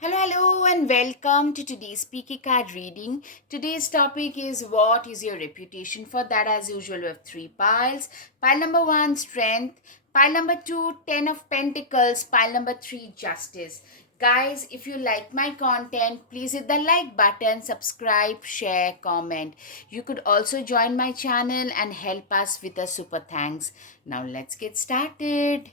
Hello, and welcome to today's Speaker Card reading. Today's topic is what is your reputation? For that, as usual, we have three piles. Pile number one, strength. Pile number two, 10 of Pentacles. Pile number three, justice. Guys, if you like my content, please hit the like button, subscribe, share, comment. You could also join my channel and help us with a super thanks. Now, let's get started.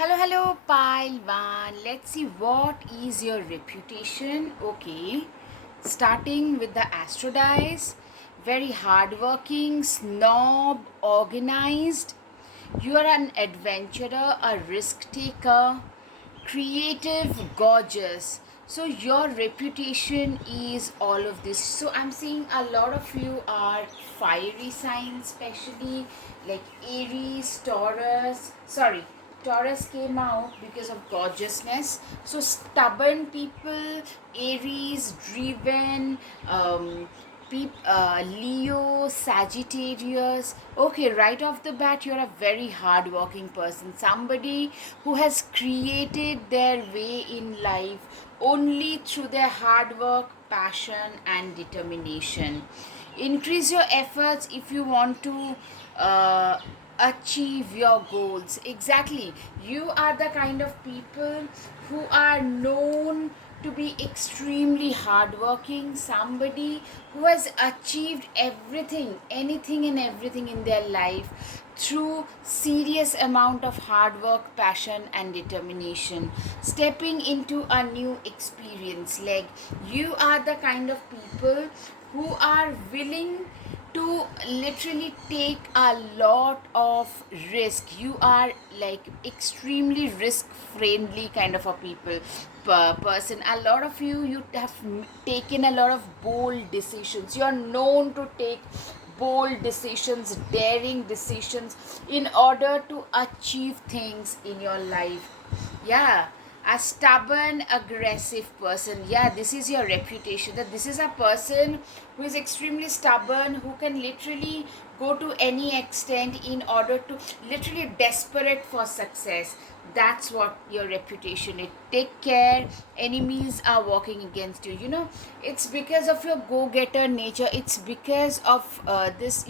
Hello, pile one. Let's see what is your reputation. Okay, starting with the astro dice. Very hardworking, snob, organized. You are an adventurer, a risk taker, creative, gorgeous. So your reputation is all of this. So I'm seeing a lot of you are fiery signs, especially like Aries, Taurus. Sorry, Taurus came out because of gorgeousness. So stubborn people, Aries, driven, Leo, Sagittarius. Okay, right off the bat, you're a very hardworking person. Somebody who has created their way in life only through their hard work, passion, and determination. Increase your efforts if you want to achieve your goals. Exactly. You are the kind of people who are known to be extremely hardworking, somebody who has achieved everything, anything and everything in their life through serious amount of hard work, passion and determination, stepping into a new experience. Like, you are the kind of people who are willing to literally take a lot of risk. You are like extremely risk friendly kind of a person. A lot of you have taken a lot of bold decisions. You are known to take bold decisions, daring decisions in order to achieve things in your life. Yeah, a stubborn, aggressive person. Yeah, this is your reputation, that this is a person who is extremely stubborn, who can literally go to any extent in order to literally desperate for success. That's what your reputation is. Take care, enemies are walking against you. It's because of your go-getter nature. It's because of this,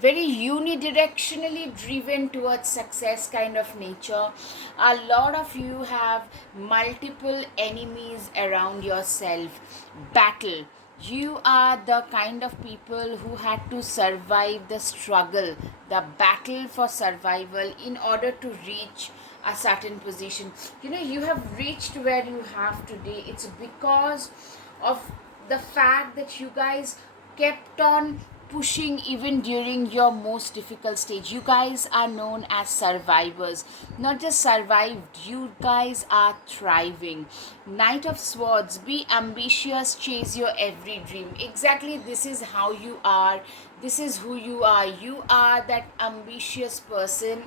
very unidirectionally driven towards success kind of nature. A lot of you have multiple enemies around yourself. Battle. You are the kind of people who had to survive the struggle, the battle for survival in order to reach a certain position. You have reached where you have today. It's because of the fact that you guys kept on pushing even during your most difficult stage. You guys are known as survivors. Not just survived, you guys are thriving. Knight of Swords, be ambitious, chase your every dream. Exactly, this is how you are. This is who you are. You are that ambitious person,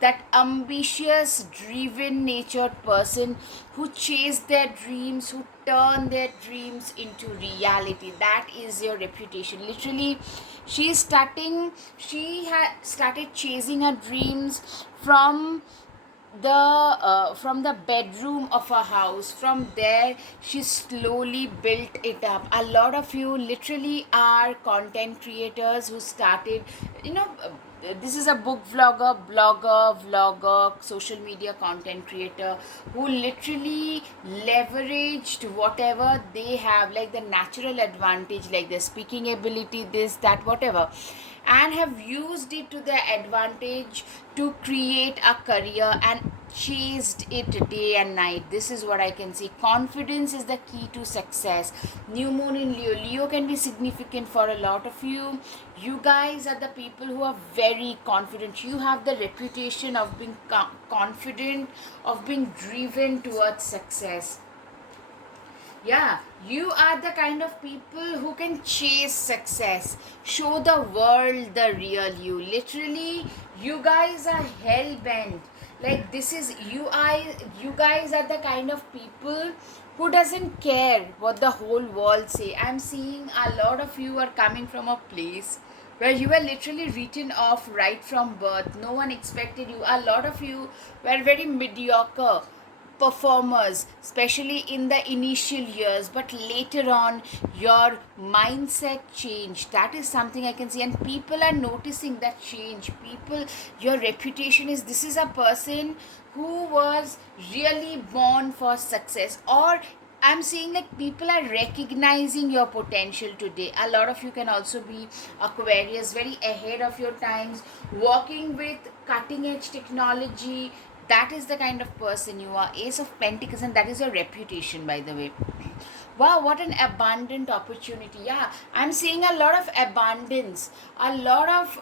that ambitious, driven natured person who chase their dreams, who turn their dreams into reality. That is your reputation. Literally, she had started chasing her dreams from the bedroom of a house. From there, she slowly built it up. A lot of you literally are content creators who started, this is a book vlogger, vlogger, social media content creator who literally leveraged whatever they have, like the natural advantage, like the speaking ability, this, that, whatever, and have used it to their advantage to create a career and chased it day and night. This is what I can see. Confidence is the key to success. New moon in Leo. Leo can be significant for a lot of you. You guys are the people who are very confident. You have the reputation of being confident, of being driven towards success. Yeah, you are the kind of people who can chase success, show the world the real you. Literally, you guys are hell bent. Like, this is you guys are the kind of people who doesn't care what the whole world say. I'm seeing a lot of you are coming from a place where you were literally written off right from birth. No one expected you. A lot of you were very mediocre performers, especially in the initial years, but later on your mindset changed. That is something I can see, and people are noticing that change. People, your reputation is, this is a person who was really born for success. Or I'm seeing like people are recognizing your potential today. A lot of you can also be Aquarius, very ahead of your times, working with cutting edge technology. That is the kind of person you are. Ace of Pentacles, and that is your reputation, by the way. Wow, what an abundant opportunity. Yeah, I'm seeing a lot of abundance, a lot of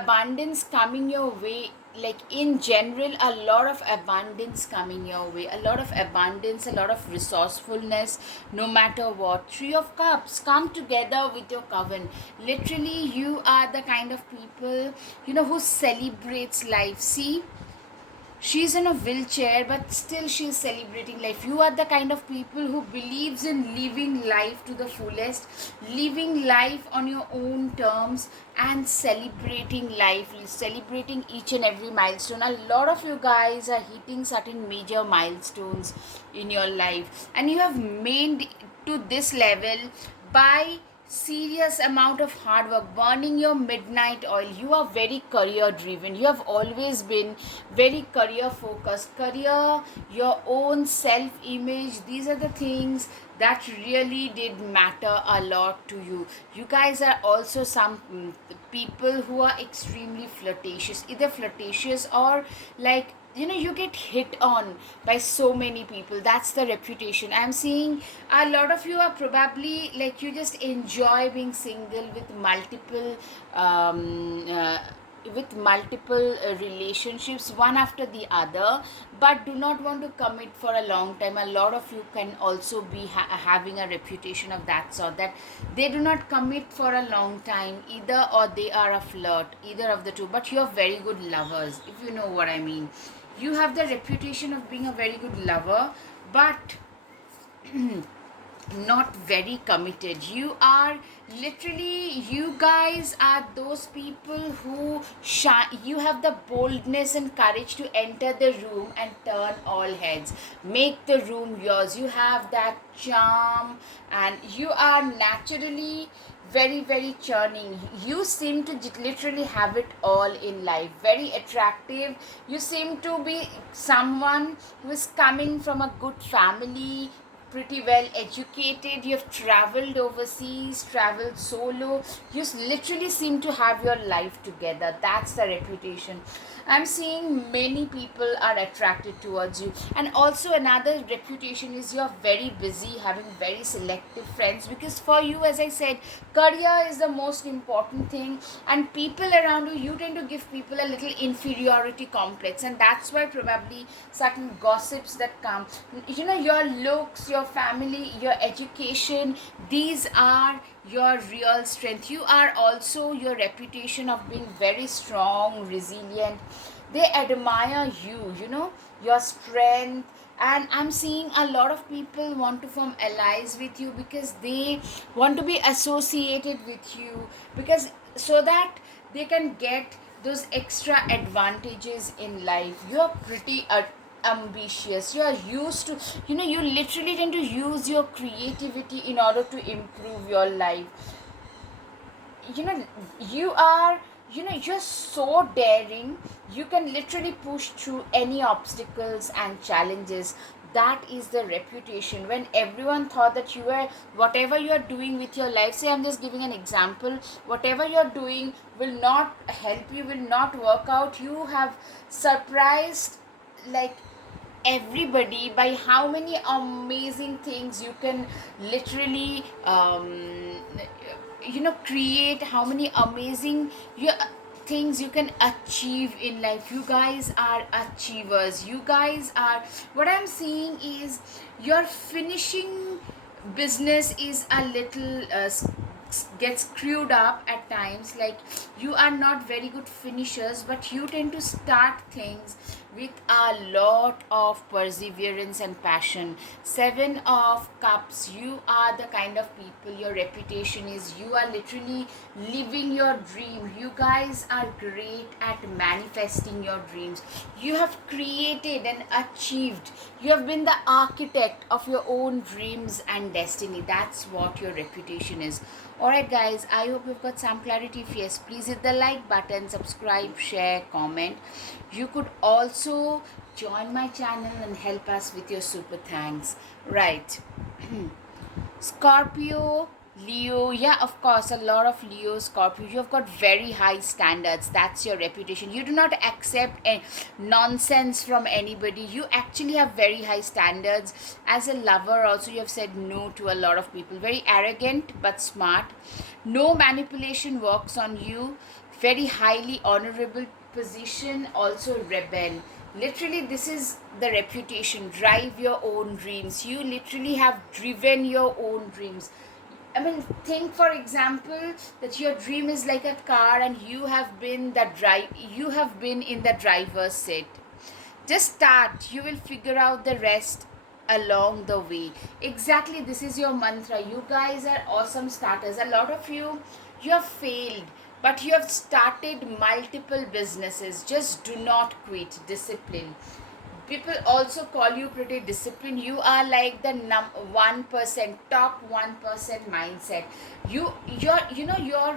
abundance coming your way. Like in general, a lot of abundance coming your way, a lot of abundance, a lot of resourcefulness, no matter what. Three of Cups, come together with your coven. Literally, you are the kind of people, who celebrates life. See, she's in a wheelchair, but still she's celebrating life. You are the kind of people who believes in living life to the fullest, living life on your own terms, and celebrating life, celebrating each and every milestone. A lot of you guys are hitting certain major milestones in your life, and you have made to this level by serious amount of hard work, burning your midnight oil. You are very career driven. You have always been very career focused. Career, your own self image, these are the things that really did matter a lot to you. You guys are also some people who are extremely flirtatious, either flirtatious or like, you get hit on by so many people. That's the reputation I'm seeing. A lot of you are probably like, you just enjoy being single with multiple relationships, one after the other, but do not want to commit for a long time. A lot of you can also be having a reputation of that sort, that they do not commit for a long time either, or they are a flirt, either of the two. But you're very good lovers, if you know what I mean. You have the reputation of being a very good lover, but not very committed. You are literally, you guys are those people who you have the boldness and courage to enter the room and turn all heads, make the room yours. You have that charm, and you are naturally very, very churning. You seem to literally have it all in life. Very attractive. You seem to be someone who is coming from a good family, pretty well educated. You have traveled overseas, traveled solo. You literally seem to have your life together. That's the reputation. I'm seeing many people are attracted towards you. And also another reputation is you're very busy, having very selective friends, because for you, as I said, career is the most important thing, and people around you, you tend to give people a little inferiority complex, and that's why probably certain gossips that come. Your looks, your family, your education, these are your real strength. You are also your reputation of being very strong, resilient. They admire you, your strength. And I'm seeing a lot of people want to form allies with you, because they want to be associated with you, because so that they can get those extra advantages in life. You're pretty ambitious. You are used to, you literally tend to use your creativity in order to improve your life. you know you are, you're so daring. You can literally push through any obstacles and challenges. That is the reputation. When everyone thought that you were, whatever you are doing with your life, say I'm just giving an example, whatever you're doing will not help you, will not work out, you have surprised like everybody by how many amazing things you can literally create, how many amazing things you can achieve in life. You guys are achievers. You guys are, what I'm seeing is your finishing business is a little gets screwed up at times. Like, you are not very good finishers, but you tend to start things with a lot of perseverance and passion. Seven of Cups, you are the kind of people, your reputation is, you are literally living your dream. You guys are great at manifesting your dreams. You have created and achieved, you have been the architect of your own dreams and destiny. That's what your reputation is. Alright guys, I hope you've got some clarity. If yes, please hit the like button, subscribe, share, comment. You could also join my channel and help us with your super thanks. Right. Scorpio, Leo, yeah, of course, a lot of Leo, Scorpio. You've got very high standards. That's your reputation. You do not accept nonsense from anybody. You actually have very high standards. As a lover, also, you have said no to a lot of people. Very arrogant but smart. No manipulation works on you. Very highly honorable position. Also, rebel. Literally, this is the reputation. Drive your own dreams. You literally have driven your own dreams. I mean, think for example that your dream is like a car and you have been you have been in the driver's seat. Just start, you will figure out the rest along the way. Exactly, this is your mantra. You guys are awesome starters. A lot of you have failed, but you have started multiple businesses. Just do not quit. Discipline. People also call you pretty disciplined. You are like the 1%, top 1% mindset. Your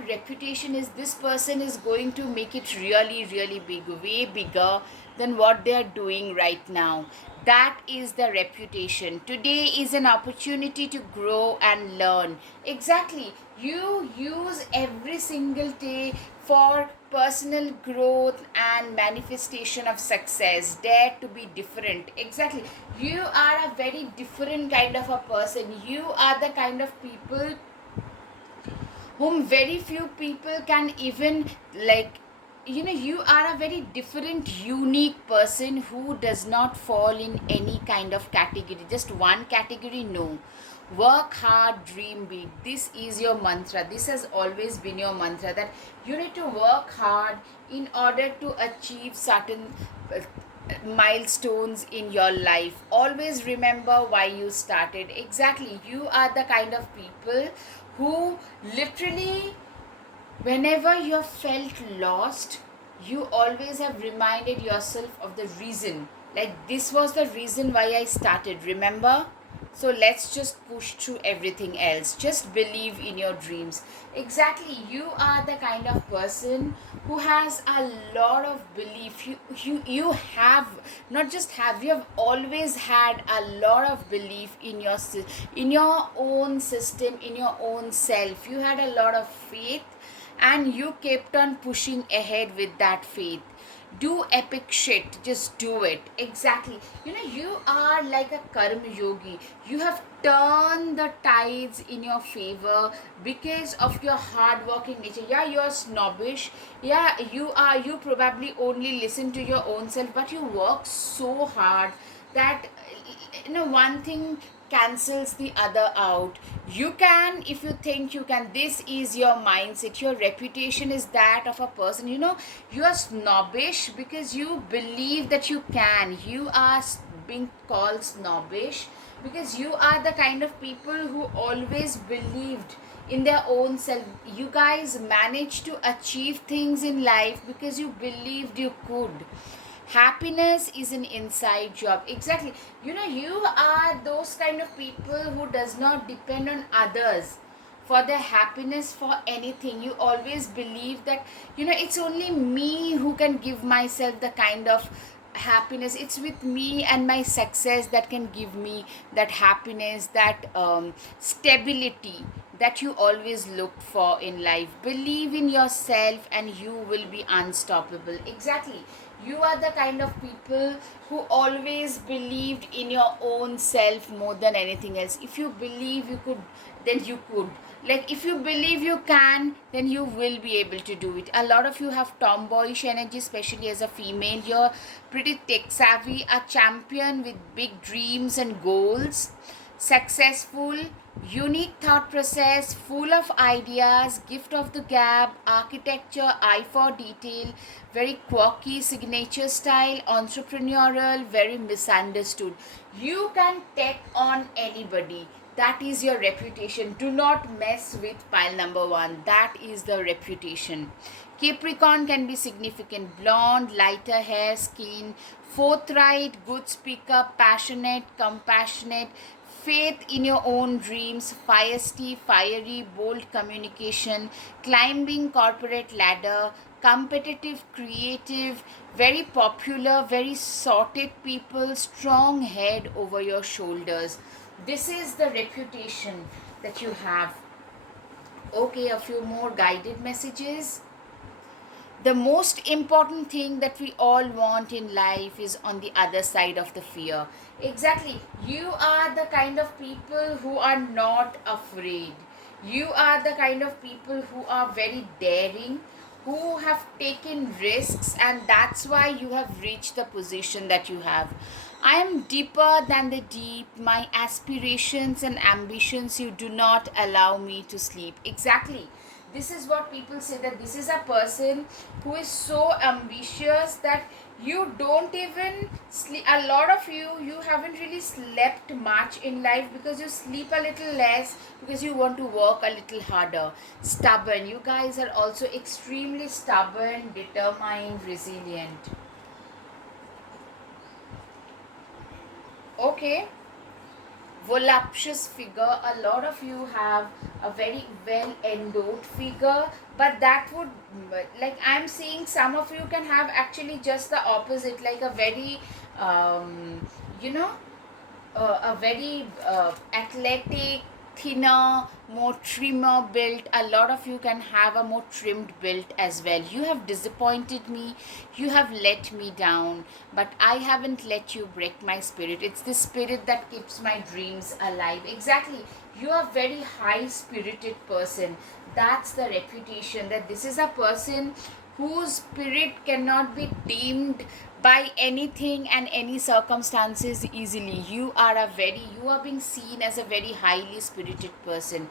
reputation is, this person is going to make it really really big, way bigger than what they are doing right now. That is the reputation. Today is an opportunity to grow and learn. Exactly, you use every single day for personal growth and manifestation of success. Dare to be different. Exactly, you are a very different kind of a person. You are the kind of people whom very few people can even like. You are a very different, unique person who does not fall in any kind of category, just one category. No, work hard, dream big. This is your mantra. This has always been your mantra, that you need to work hard in order to achieve certain milestones in your life. Always remember why you started. Exactly, you are the kind of people who literally, whenever you have felt lost, you always have reminded yourself of the reason. Like, this was the reason why I started, remember? So let's just push through everything else. Just believe in your dreams. Exactly, you are the kind of person who has a lot of belief. You have, not just have, you have always had a lot of belief in in your own system, in your own self. You had a lot of faith and you kept on pushing ahead with that faith. Do epic shit, just do it. Exactly, you are like a karma yogi. You have turned the tides in your favor because of your hardworking nature. Yeah, you're snobbish. Yeah, you probably only listen to your own self, but you work so hard that one thing cancels the other out. You can, if you think you can. This is your mindset. Your reputation is that of a person, you are snobbish because you believe that you can. You are being called snobbish because you are the kind of people who always believed in their own self. You guys managed to achieve things in life because you believed you could. Happiness is an inside job. Exactly, you are those kind of people who does not depend on others for their happiness, for anything. You always believe that it's only me who can give myself the kind of happiness. It's with me and my success that can give me that happiness, that stability that you always looked for in life. Believe in yourself and you will be unstoppable. Exactly, you are the kind of people who always believed in your own self more than anything else. If you believe you could, then you could. Like, if you believe you can, then you will be able to do it. A lot of you have tomboyish energy, especially as a female. You're pretty tech savvy, a champion with big dreams and goals, successful, Unique thought process, full of ideas, gift of the gab, architecture, eye for detail, very quirky signature style, entrepreneurial, very misunderstood. You can take on anybody. That is your reputation. Do not mess with pile number one. That is the reputation. Capricorn can be significant, blonde, lighter hair, skin, forthright, good speaker, passionate, compassionate, faith in your own dreams, feisty, fiery, bold communication, climbing corporate ladder, competitive, creative, very popular, very sorted people, strong head over your shoulders. This is the reputation that you have. Okay, a few more guided messages. The most important thing that we all want in life is on the other side of the fear. Exactly. You are the kind of people who are not afraid. You are the kind of people who are very daring, who have taken risks, and that's why you have reached the position that you have. I am deeper than the deep. My aspirations and ambitions, you do not allow me to sleep. Exactly. This is what people say, that this is a person who is so ambitious that you don't even sleep. A lot of you haven't really slept much in life because you sleep a little less, because you want to work a little harder. Stubborn. You guys are also extremely stubborn, determined, resilient. Okay. Voluptuous figure. A lot of you have a very well endowed figure, but that would, like, I'm seeing some of you can have actually just the opposite, like a very you know a very athletic, thinner, more trimmer built. A lot of you can have a more trimmed build as well. You have disappointed me, you have let me down, but I haven't let you break my spirit. It's the spirit that keeps my dreams alive. Exactly. You are very high spirited person. That's the reputation, that this is a person whose spirit cannot be dimmed by anything and any circumstances easily. You are being seen as a very highly spirited person.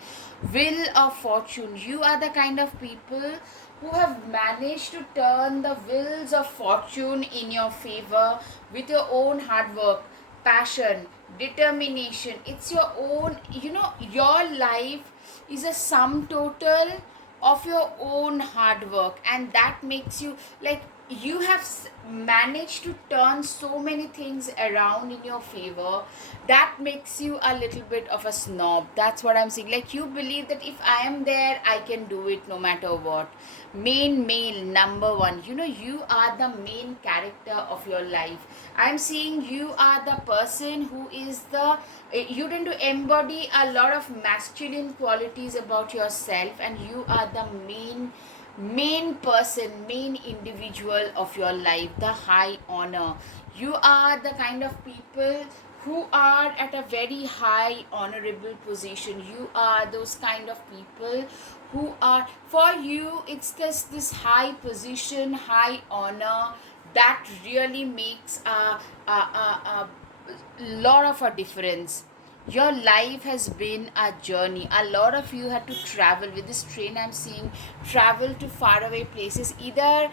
Wheel of fortune. You are the kind of people who have managed to turn the wheels of fortune in your favor with your own hard work, passion, determination. It's your own, your life is a sum total of your own hard work, and that makes you, like, you have managed to turn so many things around in your favor. That makes you a little bit of a snob. That's what I'm saying. Like, you believe that if I am there, I can do it no matter what. Main male number one. You are the main character of your life. I'm seeing you are the person who is the, you tend to embody a lot of masculine qualities about yourself, and you are the main person, main individual of your life, the high honor. You are the kind of people who are at a very high honorable position. You are those kind of people who are, for you, it's this high position, high honor, that really makes a lot of a difference. Your life has been a journey. A lot of you had to travel with this train. I'm seeing travel to faraway places, either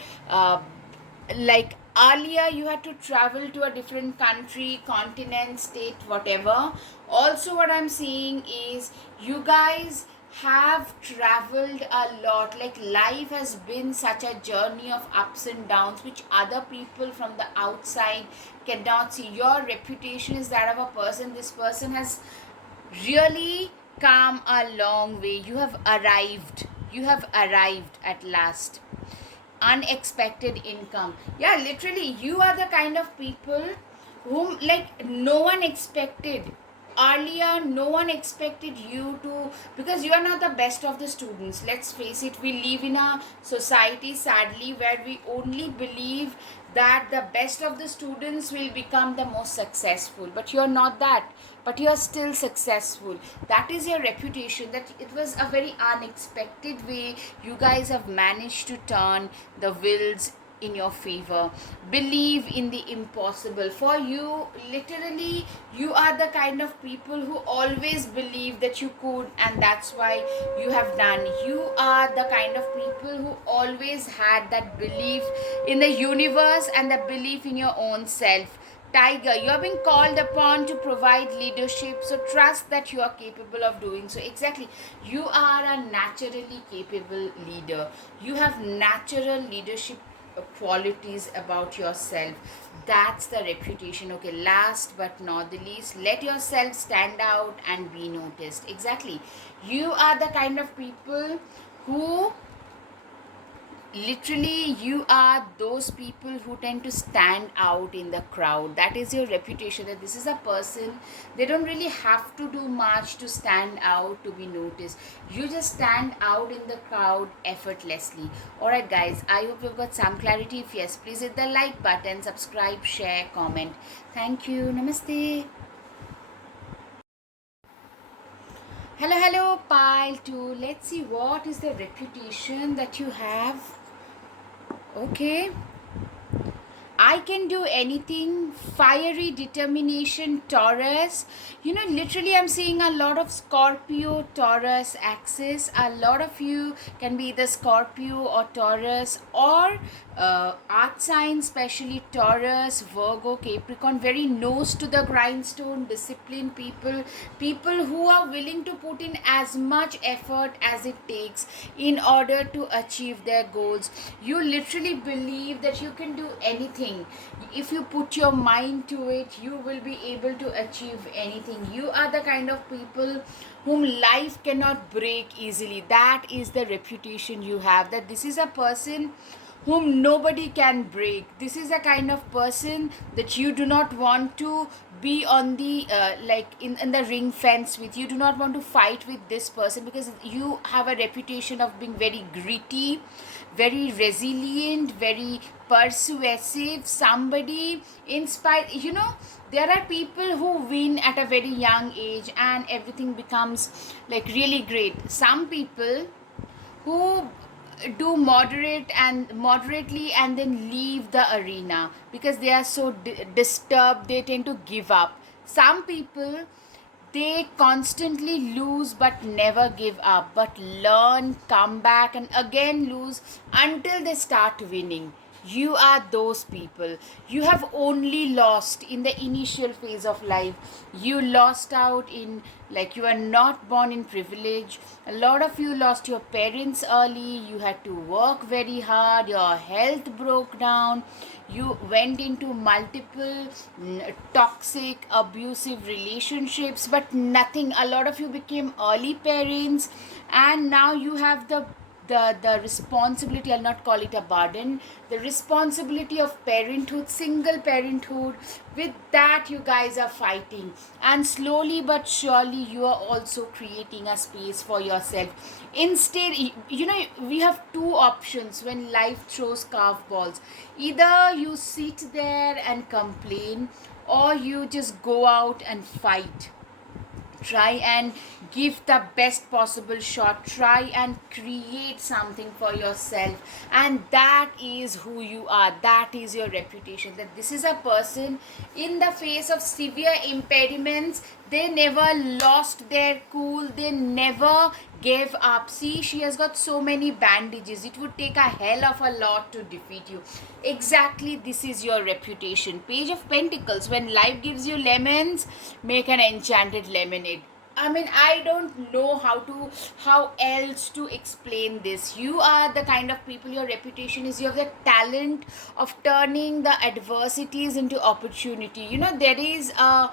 like earlier you had to travel to a different country, continent, state, whatever. Also, what I'm seeing is you guys have traveled a lot. Like, life has been such a journey of ups and downs, which other people from the outside cannot see. Your reputation is that of a person, this person has really come a long way. You have arrived at last. Unexpected income. Yeah, literally, you are the kind of people whom, like, no one expected. Earlier, no one expected you to, because you are not the best of the students. Let's face it, we live in a society, sadly, where we only believe that the best of the students will become the most successful, but you're not that. But you're still successful. That is your reputation, that it was a very unexpected way you guys have managed to turn the wheels in your favor. Believe in the impossible. For you, literally, you are the kind of people who always believe that you could, and that's why you have done. You are the kind of people who always had that belief in the universe and the belief in your own self. Tiger, you are being called upon to provide leadership, so trust that you are capable of doing so. Exactly, you are a naturally capable leader. You have natural leadership qualities about yourself. That's the reputation. Okay, last but not the least, let yourself stand out and be noticed. Exactly, you are the kind of people who literally, you are those people who tend to stand out in the crowd. That is your reputation, that this is a person, they don't really have to do much to stand out, to be noticed. You just stand out in the crowd effortlessly. Alright guys, I hope you've got some clarity. If yes, please hit the like button, subscribe, share, comment. Thank you. Namaste. Hello, pile 2. Let's see what is the reputation that you have. Okay, I can do anything. Fiery determination, Taurus. Literally, I'm seeing a lot of Scorpio, Taurus axis. A lot of you can be the Scorpio or Taurus, or earth sign, especially Taurus, Virgo, Capricorn. Very nose to the grindstone, disciplined people. People who are willing to put in as much effort as it takes in order to achieve their goals. You literally believe that you can do anything. If you put your mind to it, you will be able to achieve anything. You are the kind of people whom life cannot break easily. That is the reputation you have, that this is a person whom nobody can break. This is a kind of person that you do not want to be on the in the ring fence with. You do not want to fight with this person, because you have a reputation of being very gritty, very resilient, very persuasive, somebody inspired. There are people who win at a very young age and everything becomes like really great. Some people who do moderately and then leave the arena because they are so disturbed, they tend to give up. Some people, they constantly lose but never give up, but learn, come back and again lose until they start winning. You are those people. You have only lost in the initial phase of life. You lost out in, like, you are not born in privilege. A lot of you lost your parents early. You had to work very hard. Your health broke down. You went into multiple toxic, abusive relationships, but nothing. A lot of you became early parents, and now you have the responsibility. I'll not call it a burden, the responsibility of parenthood, single parenthood. With that, you guys are fighting, and slowly but surely you are also creating a space for yourself. Instead, we have two options when life throws curveballs. Either you sit there and complain, or you just go out and fight. Try and give the best possible shot. Try and create something for yourself, and that is who you are. That is your reputation, that this is a person, in the face of severe impediments, they never lost their cool, they never gave up. See, she has got so many bandages, it would take a hell of a lot to defeat you. Exactly, this is your reputation. Page of Pentacles. When life gives you lemons, make an enchanted lemonade. I mean, I don't know how else to explain this. You are the kind of people, your reputation is, you have the talent of turning the adversities into opportunity. There is a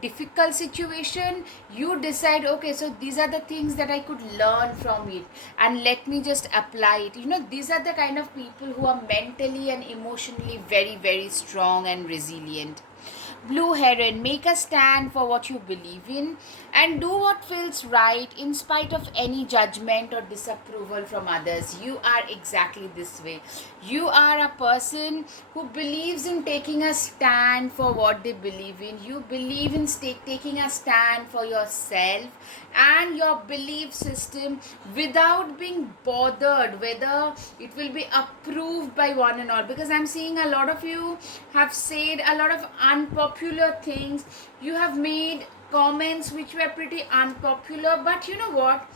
difficult situation. You decide, okay, so these are the things that I could learn from it, and let me just apply it. These are the kind of people who are mentally and emotionally very, very strong and resilient. blue heron, make a stand for what you believe in, and do what feels right in spite of any judgment or disapproval from others. You are exactly this way. You are a person who believes in taking a stand for what they believe in. You believe in taking a stand for yourself and your belief system without being bothered whether it will be approved by one and all. Because I'm seeing a lot of you have said a lot of unpopular things. You have made comments which were pretty unpopular, but you know what,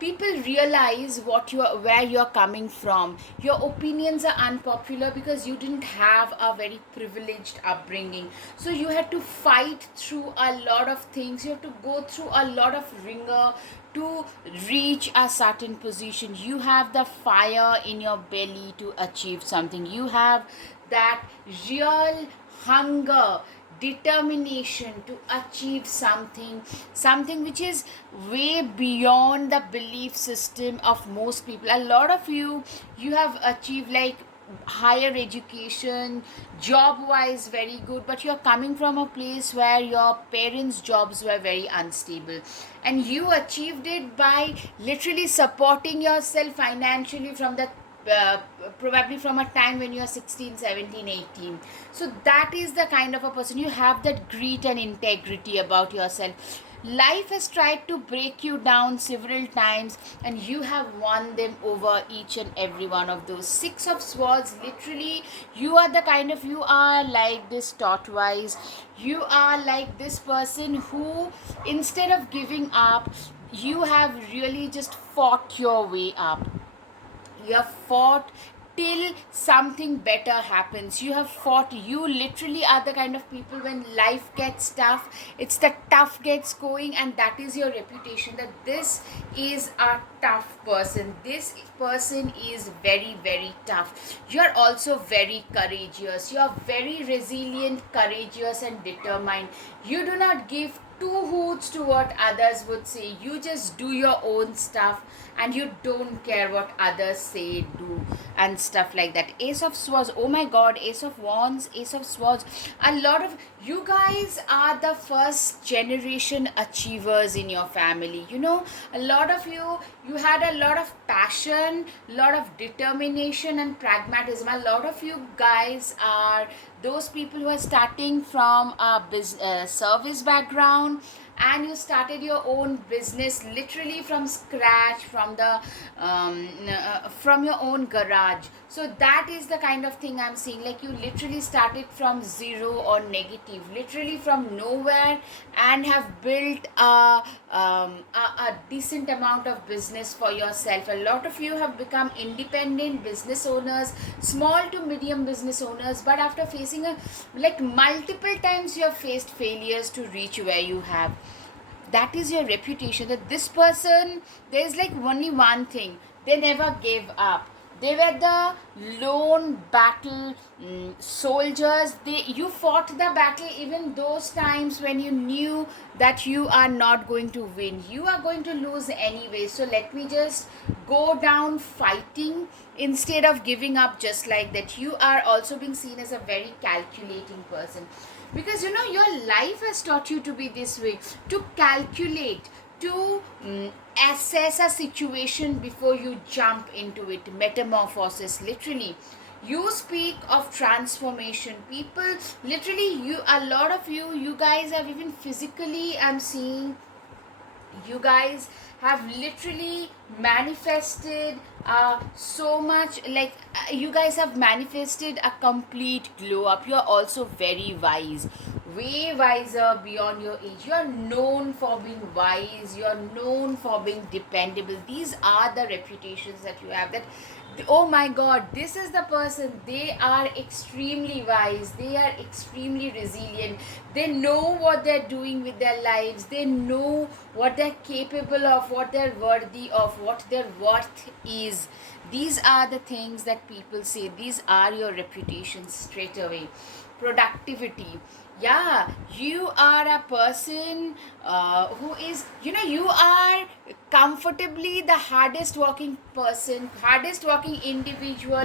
people realize where you're coming from. Your opinions are unpopular because you didn't have a very privileged upbringing, so you had to fight through a lot of things. You have to go through a lot of ringer to reach a certain position. You have the fire in your belly to achieve something. You have that real hunger, determination to achieve something which is way beyond the belief system of most people. A lot of you have achieved like higher education, job wise very good, but you're coming from a place where your parents jobs were very unstable, and you achieved it by literally supporting yourself financially from the uh, probably from a time when you are 16, 17, 18. So that is the kind of a person. You have that grit and integrity about yourself. Life has tried to break you down several times, and you have won them over each and every one of those. Six of Swords, literally, you are the kind of, you are like this tortoise. You are like this person who, instead of giving up, you have really just fought your way up. You have fought till something better happens. You have fought. You literally are the kind of people, when life gets tough, it's the tough gets going, and that is your reputation, that this is a tough person. This person is very, very tough. You're also very courageous. You're very resilient, courageous, and determined. You do not give two hoots to what others would say. You just do your own stuff, and you don't care what others say, do, and stuff like that. Ace of Swords, oh my god, Ace of Wands, Ace of Swords. A lot of you guys are the first generation achievers in your family. You know, a lot of you had a lot of passion, a lot of determination and pragmatism. A lot of you guys are those people who are starting from a service background, and you started your own business literally from scratch, from your own garage. So that is the kind of thing I'm seeing. Like, you literally started from zero or negative, literally from nowhere, and have built a decent amount of business for yourself. A lot of you have become independent business owners, small to medium business owners, but after facing like multiple times, you have faced failures to reach where you have. That is your reputation, that this person, there is like only one thing: they never gave up. They were the lone battle soldiers. You fought the battle even those times when you knew that you are not going to win, you are going to lose anyway, so let me just go down fighting instead of giving up just like that. You are also being seen as a very calculating person, because you know your life has taught you to be this way, to calculate, to assess a situation before you jump into it. Metamorphosis, literally. You speak of transformation. People, literally, a lot of you guys have even physically, I'm seeing you guys have literally manifested so much, like you guys have manifested a complete glow up. You're also very wise, way wiser beyond your age. You're known for being wise, you're known for being dependable. These are the reputations that you have, that oh my god, this is the person. They are extremely wise, they are extremely resilient, they know what they're doing with their lives, they know what they're capable of, what they're worthy of, what their worth is. These are the things that people say. These are your reputations straight away. Productivity, Yeah, you are a person who is, you are comfortably the hardest working person, hardest working individual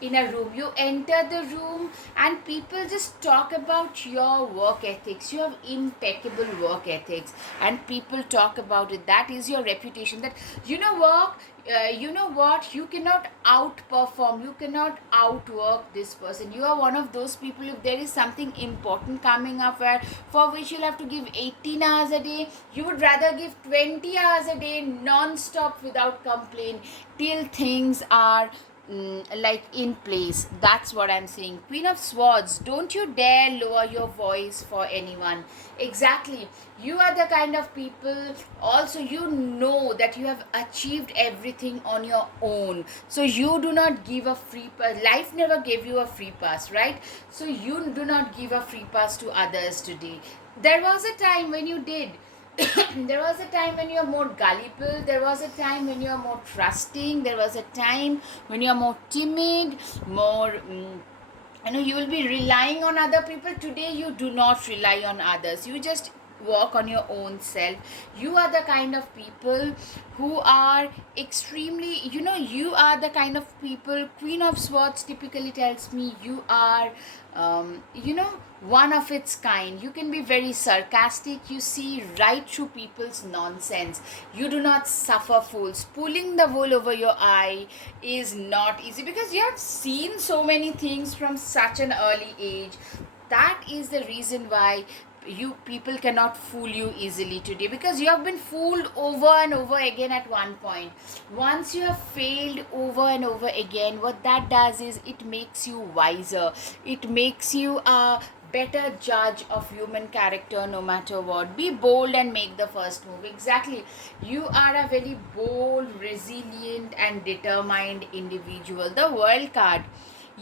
in a room. You enter the room and people just talk about your work ethics. You have impeccable work ethics, and people talk about it. That is your reputation. That, what, you cannot outperform, you cannot outwork this person. You are one of those people, if there is something important coming up where for which you'll have to give 18 hours a day, you would rather give 20 hours a day non-stop without complaint till things are like in place. That's what I'm saying. Queen of Swords, don't you dare lower your voice for anyone. Exactly, you are the kind of people, also you know that you have achieved everything on your own, so you do not give a free pass. Life never gave you a free pass, right? So you do not give a free pass to others today. There was a time when you did. There was a time when you are more gullible, there was a time when you are more trusting, there was a time when you are more timid, more you will be relying on other people. Today you do not rely on others, you just work on your own self. You are the kind of people who are extremely, you are the kind of people, Queen of Swords typically tells me you are one of its kind. You can be very sarcastic, you see right through people's nonsense, you do not suffer fools. Pulling the wool over your eye is not easy because you have seen so many things from such an early age. That is the reason why you people cannot fool you easily today, because you have been fooled over and over again at one point. Once you have failed over and over again, what that does is it makes you wiser, it makes you a better judge of human character. No matter what, be bold and make the first move. Exactly, you are a very bold, resilient and determined individual. The World card,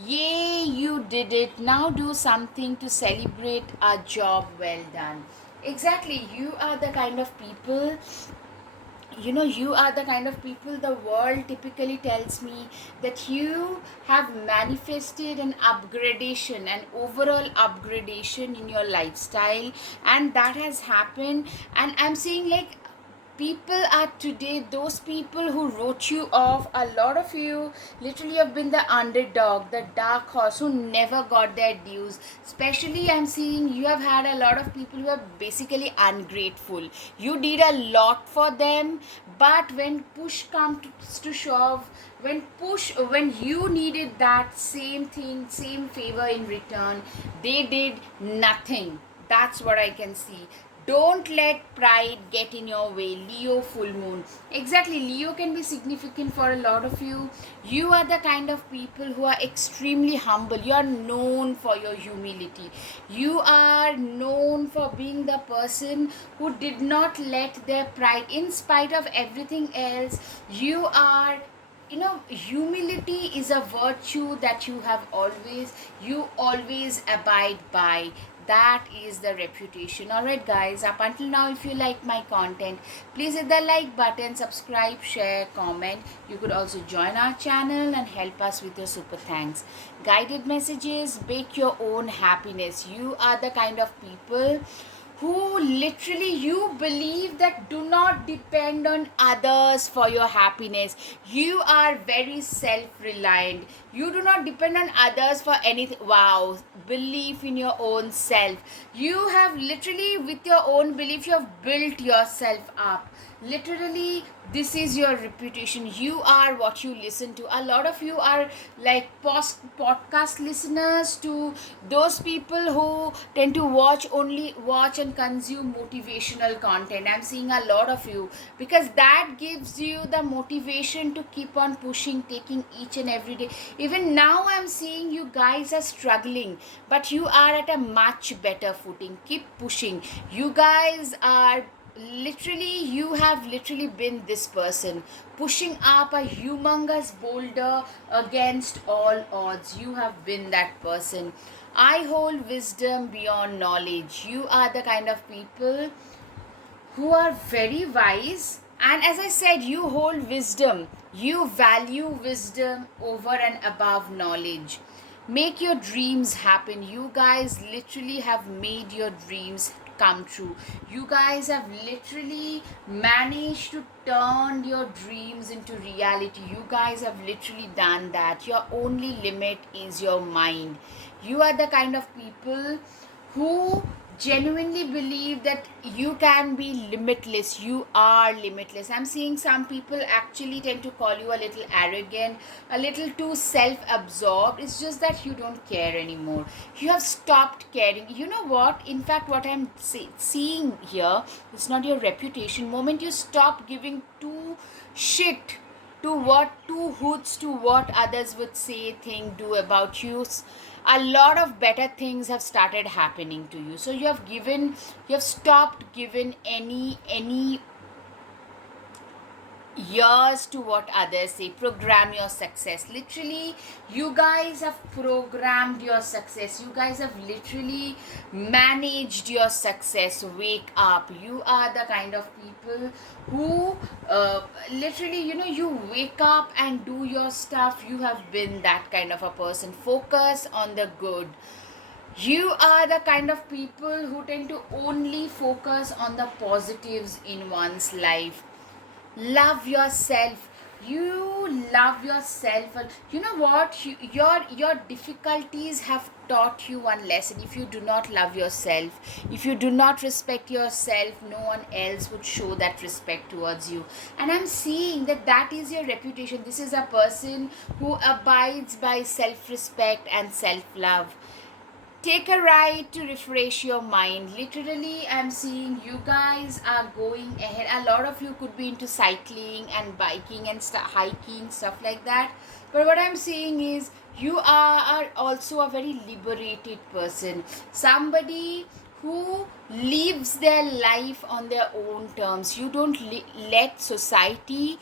yay, you did it. Now do something to celebrate a job well done. Exactly, you are the kind of people, you are the kind of people, the world typically tells me that you have manifested an upgradation, an overall upgradation in your lifestyle, and that has happened. And I'm saying, like, people are today those people who wrote you off. A lot of you literally have been the underdog, the dark horse who never got their dues. Especially I'm seeing you have had a lot of people who are basically ungrateful. You did a lot for them, but when push comes to shove, when you needed that same thing, same favor in return, they did nothing. That's what I can see. Don't let pride get in your way. Leo full moon. Exactly, Leo can be significant for a lot of you. You are the kind of people who are extremely humble. You are known for your humility. You are known for being the person who did not let their pride, in spite of everything else, humility is a virtue that you always abide by. That is the reputation. Alright guys, up until now, if you like my content, please hit the like button, subscribe, share, comment. You could also join our channel and help us with your super thanks. Guided messages, bake your own happiness. You are the kind of people who literally, you believe that do not depend on others for your happiness. You are very self-reliant. You do not depend on others for anything. Wow, belief in your own self. You have literally, with your own belief, you have built yourself up. Literally, this is your reputation. You are what you listen to. A lot of you are like podcast listeners to those people who tend to watch and consume motivational content. I'm seeing a lot of you, because that gives you the motivation to keep on pushing, taking each and every day. Even now I'm seeing you guys are struggling, but you are at a much better footing. Keep pushing. You guys are literally, you have literally been this person pushing up a humongous boulder against all odds. You have been that person. I hold wisdom beyond knowledge. You are the kind of people who are very wise, and as I said, you hold wisdom, you value wisdom over and above knowledge. Make your dreams happen. You guys literally have made your dreams come true. You guys have literally managed to turn your dreams into reality. You guys have literally done that. Your only limit is your mind. You are the kind of people who genuinely believe that you can be limitless. You are limitless. I'm seeing some people actually tend to call you a little arrogant, a little too self-absorbed. It's just that you don't care anymore. You have stopped caring. You know what, in fact, what I'm seeing here, it's not your reputation. Moment you stop giving two shit to what, two hoots to what others would say, think, do about you, a lot of better things have started happening to you. So you have stopped giving any years to what others say. Program your success. Literally, you guys have programmed your success. You guys have literally managed your success. Wake up. You are the kind of people who literally, you wake up and do your stuff. You have been that kind of a person. Focus on the good. You are the kind of people who tend to only focus on the positives in one's life. Love yourself. You love yourself. You know what, your difficulties have taught you one lesson. If you do not love yourself, if you do not respect yourself, no one else would show that respect towards you. And I'm seeing that that is your reputation. This is a person who abides by self-respect and self-love. Take a ride to refresh your mind. Literally, I'm seeing you guys are going ahead. A lot of you could be into cycling and biking and hiking, stuff like that. But what I'm seeing is you are also a very liberated person. Somebody who lives their life on their own terms. You don't let society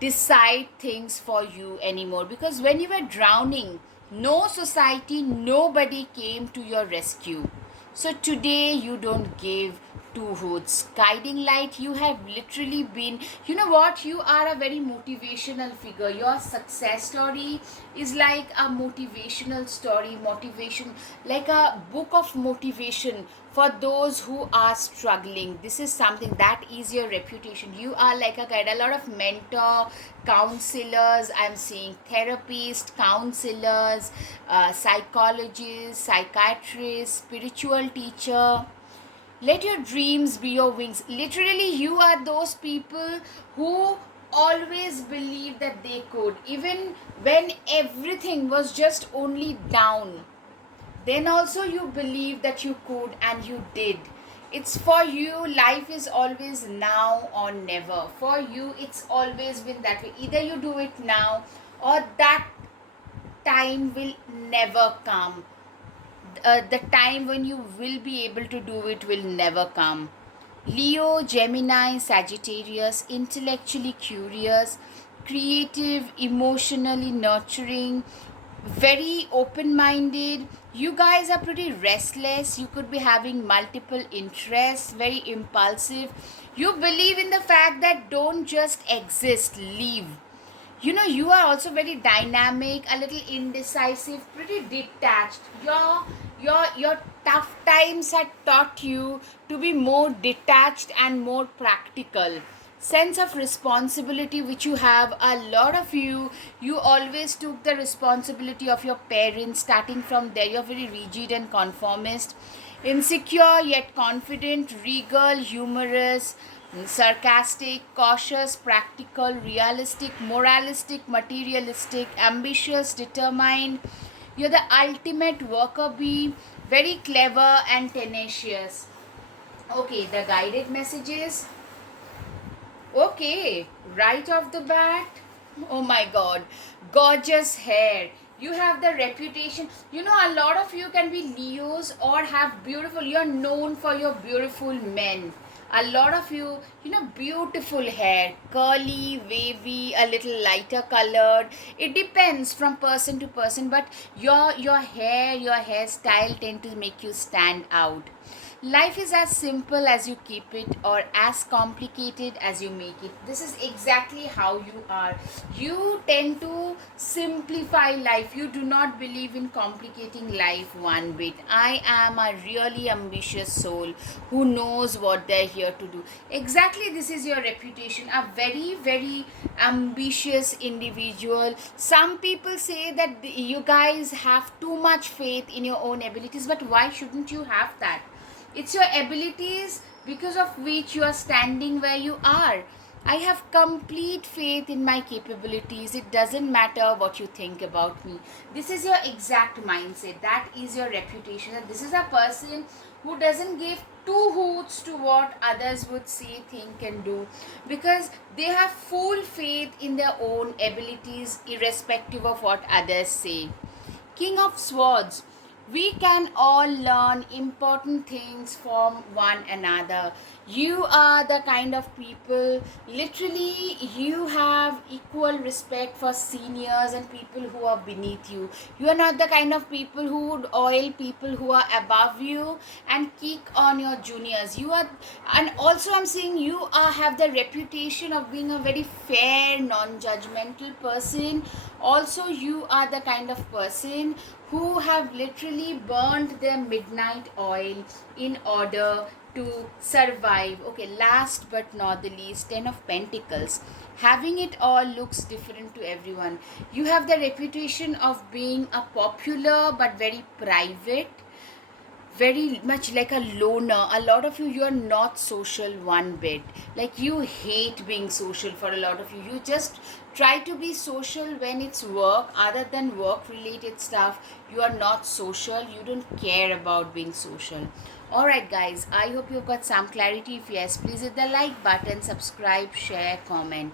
decide things for you anymore, because when you were drowning, no society, nobody came to your rescue. So today you don't give two hoots. Guiding light, you have literally been, you know what, you are a very motivational figure. Your success story is like a motivational story, motivation, like a book of motivation for those who are struggling. This is something that is your reputation. You are like a guide. A lot of mentor, counselors, I'm seeing therapists, counselors, psychologists, psychiatrists, spiritual teacher. Let your dreams be your wings. Literally, you are those people who always believe that they could, even when everything was just only down. Then also you believe that you could, and you did. It's for you. Life is always now or never. For you, it's always been that way. Either you do it now, or that time will never come. The time when you will be able to do it will never come. Leo, Gemini, Sagittarius, intellectually curious, creative, emotionally nurturing, very open minded. You guys are pretty restless. You could be having multiple interests, very impulsive. You believe in the fact that don't just exist, live. You are also very dynamic, a little indecisive, pretty detached. Your tough times had taught you to be more detached and more practical. Sense of responsibility which you have, a lot of you always took the responsibility of your parents. Starting from there, you're very rigid and conformist, insecure yet confident, regal, humorous, sarcastic, cautious, practical, realistic, moralistic, materialistic, ambitious, determined. You're the ultimate worker bee, very clever and tenacious. Okay, the guided messages. Okay, right off the bat, oh my god, gorgeous hair. You have the reputation. A lot of you can be Leos or have beautiful, you're known for your beautiful men. A lot of you, beautiful hair, curly, wavy, a little lighter colored. It depends from person to person, but your hair, your hairstyle tend to make you stand out. Life is as simple as you keep it, or as complicated as you make it. This is exactly how you are. You tend to simplify life. You do not believe in complicating life one bit. I am a really ambitious soul who knows what they're here to do. Exactly, this is your reputation. A very, very ambitious individual. Some people say that you guys have too much faith in your own abilities, but why shouldn't you have that? It's your abilities because of which you are standing where you are. I have complete faith in my capabilities. It doesn't matter what you think about me. This is your exact mindset. That is your reputation. That this is a person who doesn't give two hoots to what others would say, think, and do, because they have full faith in their own abilities, irrespective of what others say. King of Swords. We can all learn important things from one another. You are the kind of people, literally, you have equal respect for seniors and people who are beneath you. You are not the kind of people who would oil people who are above you and kick on your juniors. You are, and also I'm saying you are have the reputation of being a very fair, non-judgmental person. Also, you are the kind of person who have literally burned their midnight oil in order to survive. Okay, last but not the least, 10 of Pentacles. Having it all looks different to everyone. You have the reputation of being a popular but very private, very much like a loner. A lot of you are not social one bit. Like, you hate being social. For a lot of you just try to be social when it's work. Other than work related stuff, you are not social. You don't care about being social. Alright guys, I hope you've got some clarity. If yes, please hit the like button, subscribe, share, comment.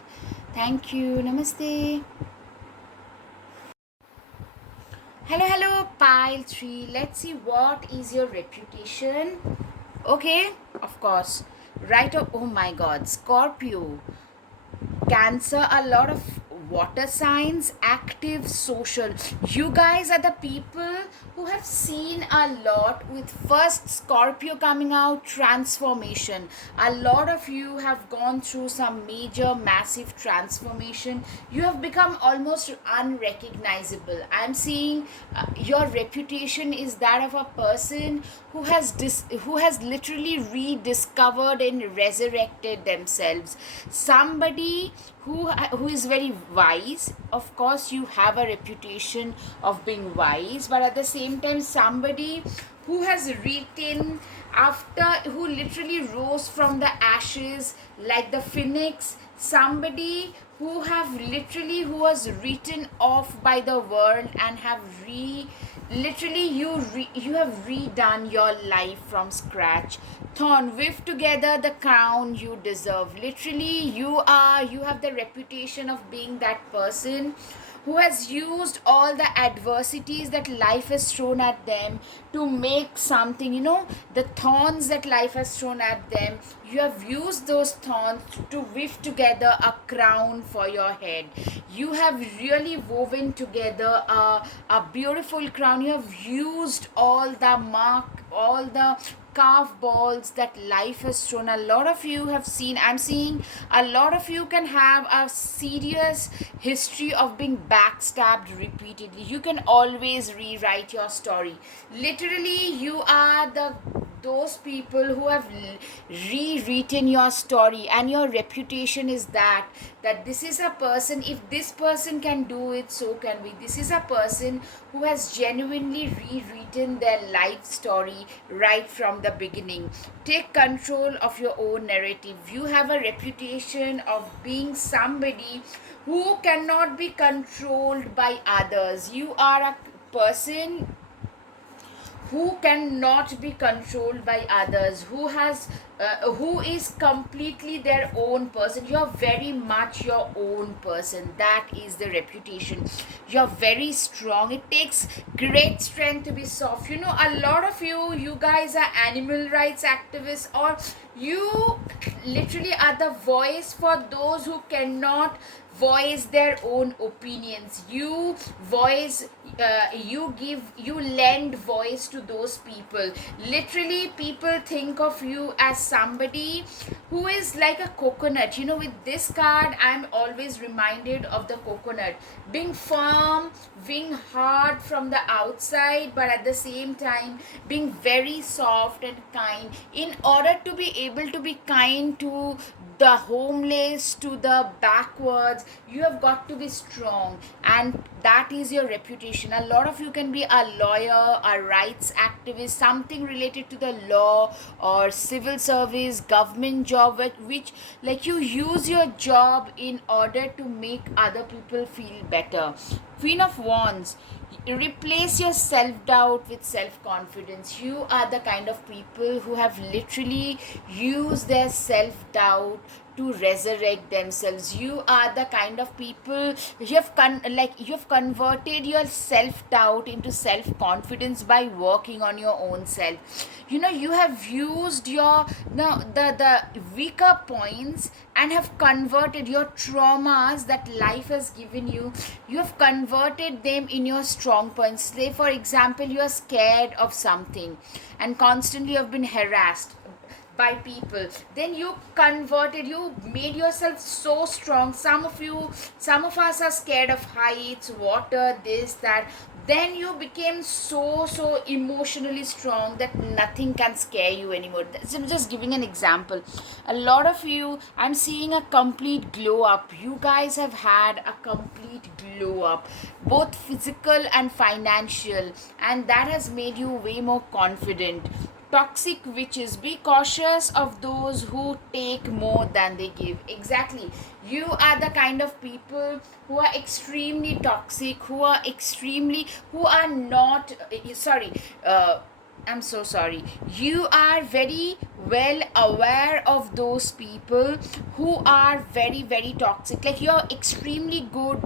Thank you. Namaste. Hello, pile 3. Let's see what is your reputation. Okay, of course. Right up. Oh my god. Scorpio. Cancer, a lot of water signs, active, social. You guys are the people who have seen a lot with first Scorpio coming out, transformation. A lot of you have gone through some major, massive transformation. You have become almost unrecognizable. I'm seeing your reputation is that of a person who has literally rediscovered and resurrected themselves. Somebody who is very wise. Of course, you have a reputation of being wise, but at the same time, somebody who has written after, who literally rose from the ashes like the phoenix. Somebody who have literally, who was written off by the world and have literally you have redone your life from scratch. Thorn, weave together the crown you deserve. Literally, you have the reputation of being that person who has used all the adversities that life has thrown at them to make something. You know, the thorns that life has thrown at them, you have used those thorns to weave together a crown for your head. You have really woven together a beautiful crown. You have used all the all the carve balls that life has thrown. A lot of you have seen, I'm seeing a lot of you can have a serious history of being backstabbed repeatedly. You can always rewrite your story. Literally, you are those people who have rewritten your story, and your reputation is that this is a person, if this person can do it, so can we. This is a person who has genuinely rewritten their life story right from the beginning. Take control of your own narrative. You have a reputation of being somebody who cannot be controlled by others. You are a person who cannot be controlled by others, who is completely their own person. You're very much your own person. That is the reputation. You're very strong. It takes great strength to be soft. You know, a lot of you guys are animal rights activists, or you literally are the voice for those who cannot voice their own opinions. Voice you lend voice to those people. Literally, people think of you as somebody who is like a coconut. With this card, I'm always reminded of the coconut, being firm, being hard from the outside, but at the same time being very soft and kind. In order to be able to be kind to the homeless, to the backwards, you have got to be strong, and that is your reputation. A lot of you can be a lawyer, a rights activist, something related to the law or civil service, government job, which like you use your job in order to make other people feel better. Queen of Wands, replace your self-doubt with self-confidence. You are the kind of people who have literally used their self-doubt to resurrect themselves. You are the kind of people you have converted your self-doubt into self-confidence by working on your own self. You have used your no the weaker points and have converted your traumas that life has given you. You have converted them in your strong points. Say for example, you are scared of something and constantly have been harassed by people. Then you made yourself so strong. Some of us are scared of heights, water, this, that. Then you became so emotionally strong that nothing can scare you anymore. So I'm just giving an example. A lot of you, I'm seeing a complete glow up. You guys have had a complete glow up, both physical and financial, and that has made you way more confident. Toxic witches, be cautious of those who take more than they give. Exactly, you are the kind of people who are extremely toxic, who are not sorry I'm so sorry. You are very well aware of those people who are very, very toxic. Like, you're extremely good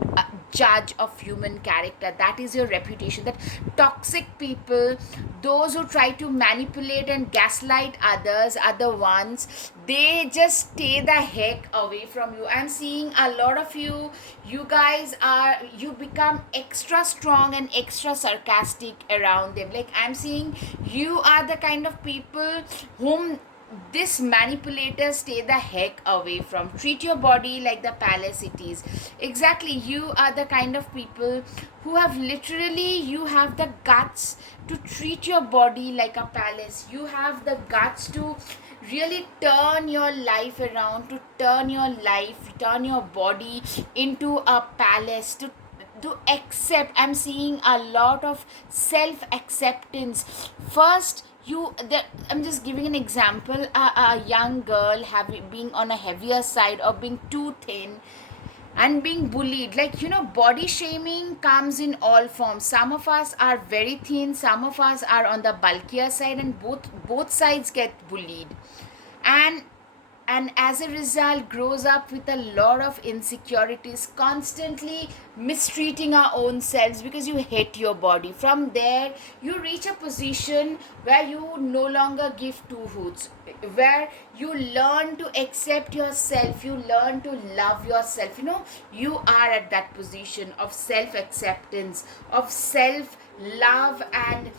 judge of human character. That is your reputation. That toxic people, those who try to manipulate and gaslight others, are the ones, they just stay the heck away from you. I'm seeing a lot of you guys you become extra strong and extra sarcastic around them. Like, I'm seeing you are the kind of people whom this manipulators stay the heck away from. Treat your body like the palace it is. Exactly, you are the kind of people who have literally, you have the guts to treat your body like a palace. You have the guts to really turn your life around, to turn your body into a palace, to accept. I'm seeing a lot of self acceptance. First, I'm just giving an example. A young girl being on a heavier side or being too thin and being bullied, like, body shaming comes in all forms. Some of us are very thin, some of us are on the bulkier side, and both sides get bullied. And as a result grows up with a lot of insecurities, constantly mistreating our own selves because you hate your body. From there, you reach a position where you no longer give two hoots, where you learn to accept yourself, you learn to love yourself. You are at that position of self acceptance, of self love, and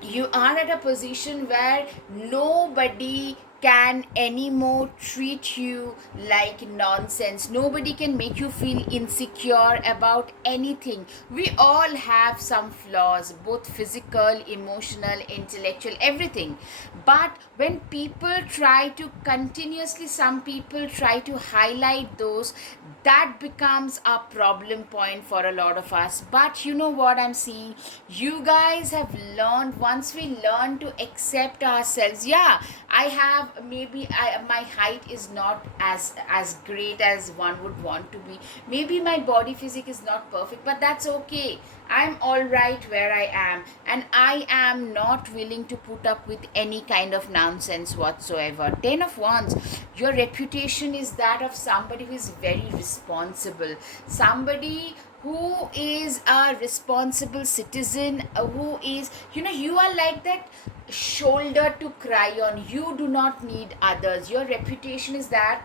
you are at a position where nobody can anymore treat you like nonsense. Nobody can make you feel insecure about anything. We all have some flaws, both physical, emotional, intellectual, everything. But when people try to continuously, some people try to highlight those, that becomes a problem point for a lot of us. But you know what I'm seeing? You guys have learned, once we learn to accept ourselves. Yeah, my height is not as great as one would want to be. Maybe my body physique is not perfect, but that's okay. I'm all right where I am, and I am not willing to put up with any kind of nonsense whatsoever. 10 of Wands, your reputation is that of somebody who is very responsible, somebody who is a responsible citizen, who is, you are like that shoulder to cry on. You do not need others. Your reputation is that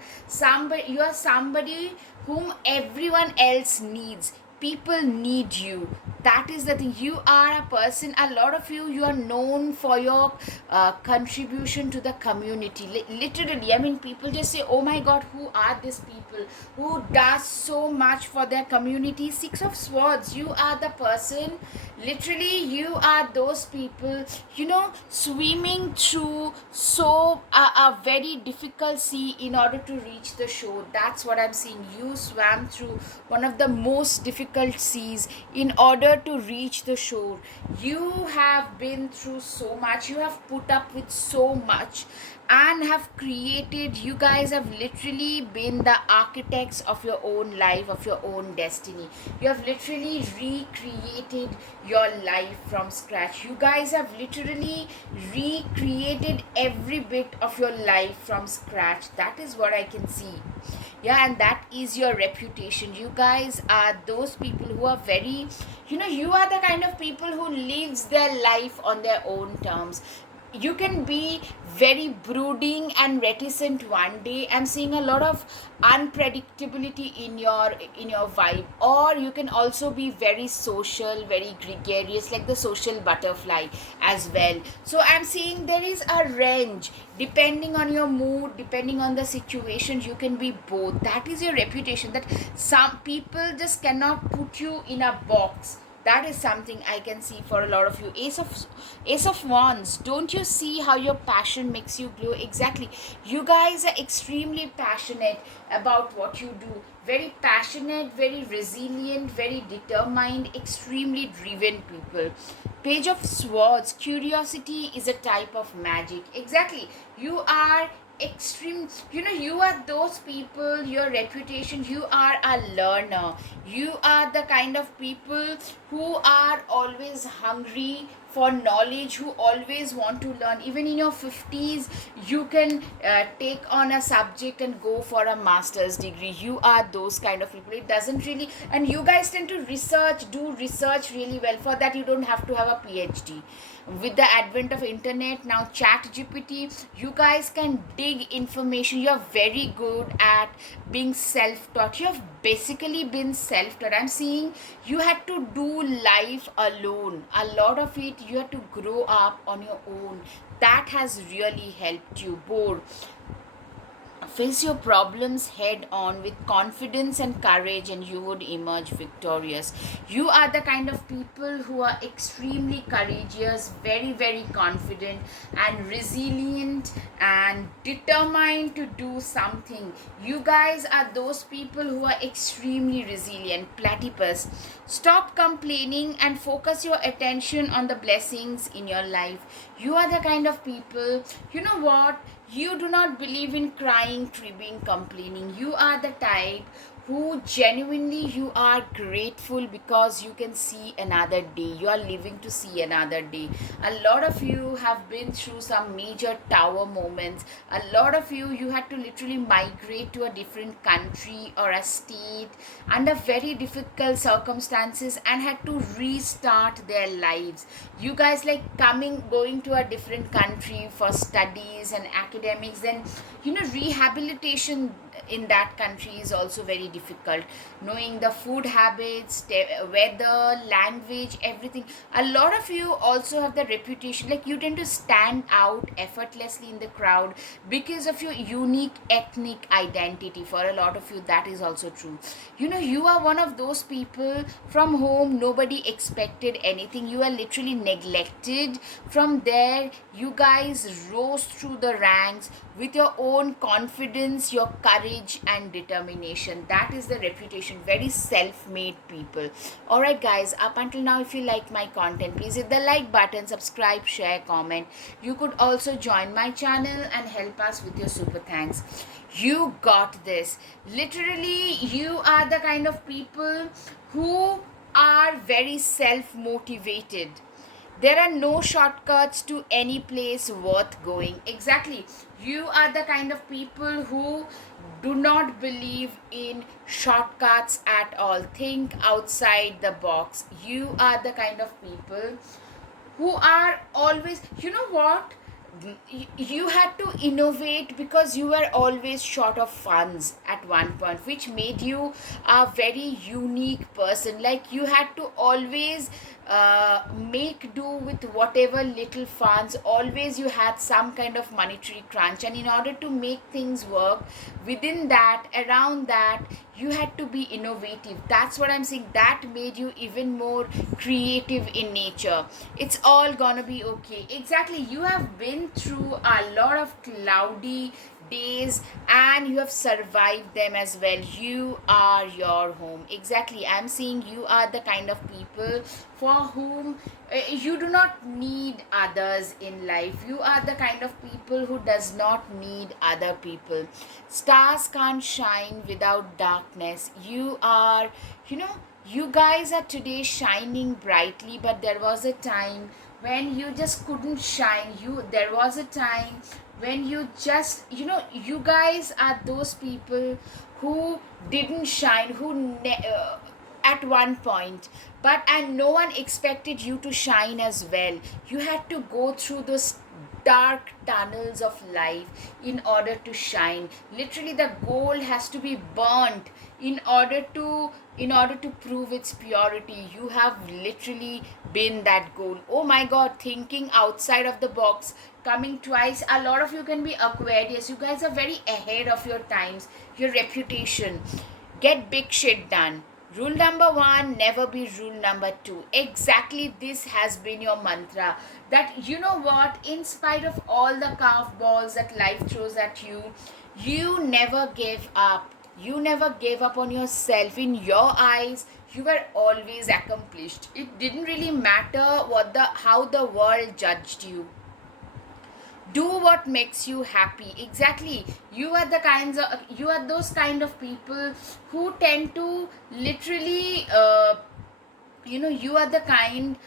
you are somebody whom everyone else needs. People need you. That is the thing. You are a person, a lot of you are known for your contribution to the community. Literally, I mean, people just say, oh my god, who are these people who does so much for their community? Six of Swords, you are the person. Literally, you are those people, swimming through a very difficult sea in order to reach the shore. That's what I'm seeing. You swam through one of the most difficult seas in order to reach the shore. You have been through so much, you have put up with so much, and have created, you guys have literally been the architects of your own life, of your own destiny. You have literally recreated your life from scratch. You guys have literally recreated every bit of your life from scratch. That is what I can see. Yeah, and that is your reputation. You guys are those people who are very, you are the kind of people who lives their life on their own terms. You can be very brooding and reticent one day. I'm seeing a lot of unpredictability in your vibe. Or you can also be very social, very gregarious, like the social butterfly as well. So I'm seeing there is a range depending on your mood, depending on the situation. You can be both. That is your reputation, that some people just cannot put you in a box. That is something I can see for a lot of you. Ace of Wands, don't you see how your passion makes you glow? Exactly. You guys are extremely passionate about what you do. Very passionate, very resilient, very determined, extremely driven people. Page of Swords, curiosity is a type of magic. Exactly. You are extreme, you are those people, your reputation, you are a learner. You are the kind of people who are always hungry for knowledge, who always want to learn. Even in your 50s, you can take on a subject and go for a master's degree. You are those kind of people. It doesn't really, and you guys tend to do research really well. For that, you don't have to have a PhD. With the advent of internet, now chat gpt, you guys can dig information. You're very good at being self-taught. You have basically been self-taught. I'm seeing you had to do life alone. A lot of it you had to grow up on your own. That has really helped you. Bored, face your problems head on with confidence and courage, and you would emerge victorious. You are the kind of people who are extremely courageous, very, very confident, and resilient, and determined to do something. You guys are those people who are extremely resilient. Platypus, stop complaining and focus your attention on the blessings in your life. You are the kind of people, you know what? You do not believe in crying, cribbing, complaining. You are the type who genuinely you are grateful because you can see another day. You are living to see another day. A lot of you have been through some major tower moments. A lot of you had to literally migrate to a different country or a state under very difficult circumstances and had to restart their lives. You guys like going to a different country for studies and academics, then rehabilitation in that country is also very difficult. Knowing the food habits, weather, language, everything. A lot of you also have the reputation, like you tend to stand out effortlessly in the crowd because of your unique ethnic identity. For a lot of you, that is also true. You are one of those people from whom nobody expected anything. You are literally neglected. From there, you guys rose through the ranks with your own confidence, your courage, and determination. That is the reputation. Very self-made people. Alright guys, up until now, if you like my content, please hit the like button, subscribe, share, comment. You could also join my channel and help us with your super thanks. You got this. Literally, you are the kind of people who are very self-motivated. There are no shortcuts to any place worth going. Exactly. You are the kind of people who do not believe in shortcuts at all. Think outside the box. You are the kind of people who are always, you know what, you had to innovate because you were always short of funds at one point, which made you a very unique person. Like you had to always make do with whatever little funds. Always you had some kind of monetary crunch, and in order to make things work within that, around that, you had to be innovative. That's what I'm saying. That made you even more creative in nature. It's all gonna be okay. Exactly. You have been through a lot of cloudy days and you have survived them as well. You are your home. Exactly. I'm saying you are the kind of people for whom you do not need others in life. You are the kind of people who does not need other people. Stars can't shine without darkness. You are, you know, you guys are today shining brightly, but there was a time when you just couldn't shine. There was a time when you just, you guys are those people who didn't shine, at one point, but and no one expected you to shine as well. You had to go through those dark tunnels of life in order to shine. Literally the gold has to be burnt in order to prove its purity. You have literally been that gold. Oh my god, thinking outside of the box, coming twice. A lot of you can be Aquarius. You guys are very ahead of your times, your reputation. Get big shit done. Rule number one, never be rule number two. Exactly, this has been your mantra. That, you know what, in spite of all the curveballs that life throws at you, you never gave up. You never gave up on yourself. In your eyes, you were always accomplished. It didn't really matter how the world judged you. Do what makes you happy. Exactly. You are those kind of people who tend to literally you are the kind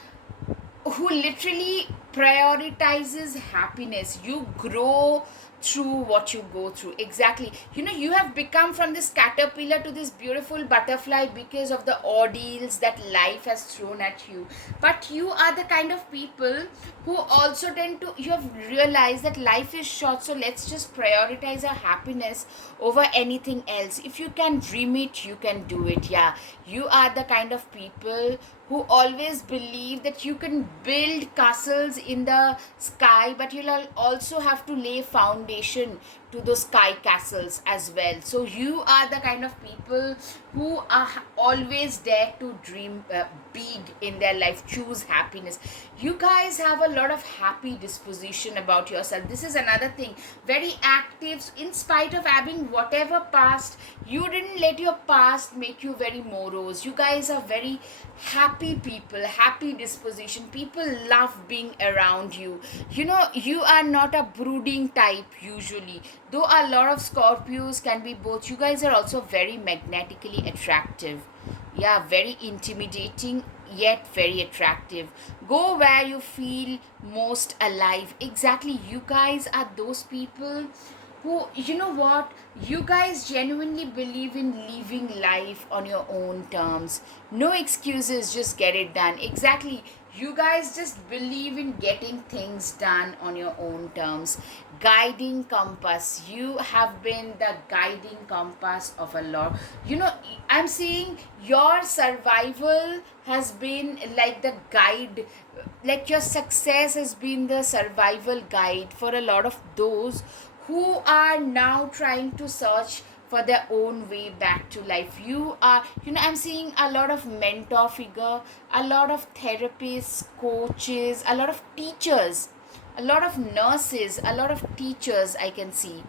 who literally prioritizes happiness. You grow through what you go through. Exactly. You have become from this caterpillar to this beautiful butterfly because of the ordeals that life has thrown at you. But you are the kind of people who also tend to, you have realized that life is short, so let's just prioritize our happiness over anything else. If you can dream it, you can do it. Yeah, you are the kind of people who always believe that you can build castles in the sky, but you'll also have to lay foundation to those sky castles as well. So you are the kind of people who are always dare to dream big in their life. Choose happiness. You guys have a lot of happy disposition about yourself. This is another thing. Very active. In spite of having whatever past, you didn't let your past make you very morose. You guys are very happy people, happy disposition. People love being around you. You are not a brooding type usually, though a lot of Scorpios can be both. You guys are also very magnetically attractive. Yeah, very intimidating yet very attractive. Go where you feel most alive. Exactly. You guys are those people who, you know what, you guys genuinely believe in living life on your own terms. No excuses, just get it done. Exactly. You guys just believe in getting things done on your own terms. Guiding compass. You have been the guiding compass of a lot. I'm saying your survival has been like the guide, like your success has been the survival guide for a lot of those who are now trying to search for their own way back to life. I'm seeing a lot of mentor figure, a lot of therapists, coaches, a lot of teachers, a lot of nurses, a lot of teachers I can see,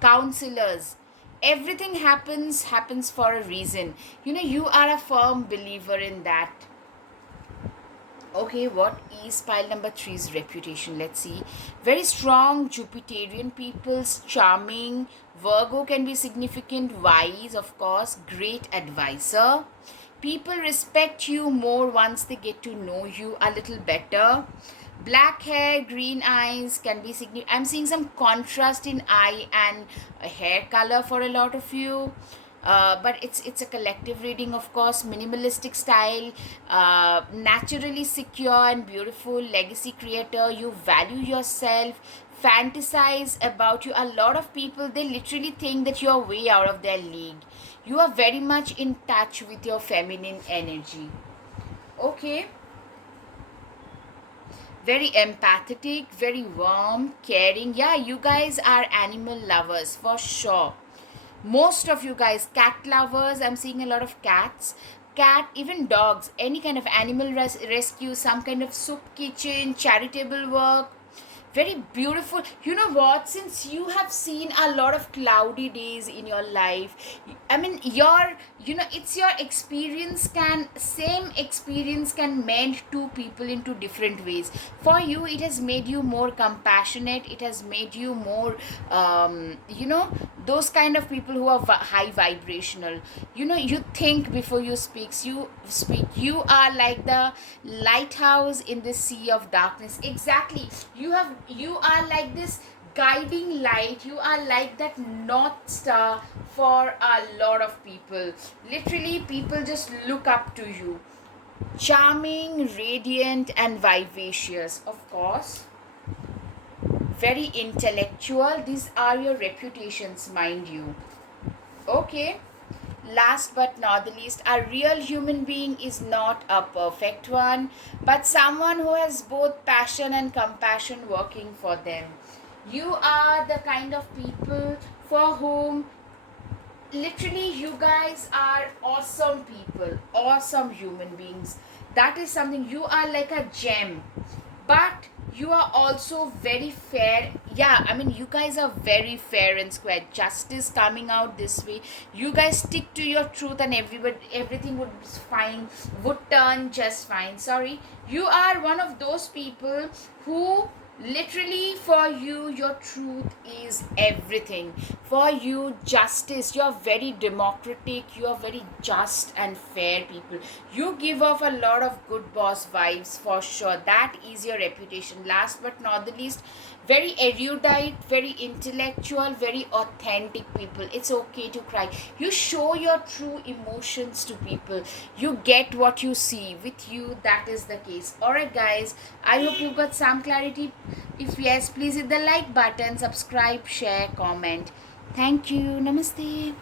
counselors. Everything happens for a reason. You are a firm believer in that. Okay, what is pile number three's reputation? Let's see. Very strong Jupiterian peoples, charming. Virgo can be significant, wise, of course, great advisor. People respect you more once they get to know you a little better. Black hair, green eyes can be significant. I'm seeing some contrast in eye and hair color for a lot of you. But it's a collective reading, of course. Minimalistic style, naturally secure and beautiful, legacy creator. You value yourself, fantasize about you. A lot of people, they literally think that you're way out of their league. You are very much in touch with your feminine energy. Okay. Very empathetic, very warm, caring. Yeah, you guys are animal lovers for sure. Most of you guys, cat lovers. I'm seeing a lot of cats, cat, even dogs, any kind of animal rescue, some kind of soup kitchen, charitable work. Very beautiful. You know what, since you have seen a lot of cloudy days in your life, I mean, it's your experience, can same experience can mend two people into different ways. For you, it has made you more compassionate, it has made you more those kind of people who are high vibrational. You think before you speak. You are like the lighthouse in the sea of darkness. Exactly. You are like this guiding light. You are like that north star for a lot of people. Literally, people just look up to you. Charming, radiant, and vivacious, of course. Very intellectual. These are your reputations, mind you. Okay. Last but not the least, a real human being is not a perfect one, but someone who has both passion and compassion working for them. You are the kind of people for whom literally you guys are awesome people, awesome human beings. That is something. You are like a gem, but you are also very fair. Yeah, I mean, you guys are very fair and square. Justice coming out this way. You guys stick to your truth, and everything would be fine, would turn just fine. Sorry. You are one of those people who literally, for you, your truth is everything. For you, justice. You're very democratic, you're very just and fair people. You give off a lot of good boss vibes for sure. That is your reputation. Last but not the least, very erudite, very intellectual, very authentic people. It's okay to cry. You show your true emotions to people. You get what you see. With you, that is the case. Alright, guys, I hope you got some clarity. If yes, please hit the like button, subscribe, share, comment. Thank you. Namaste.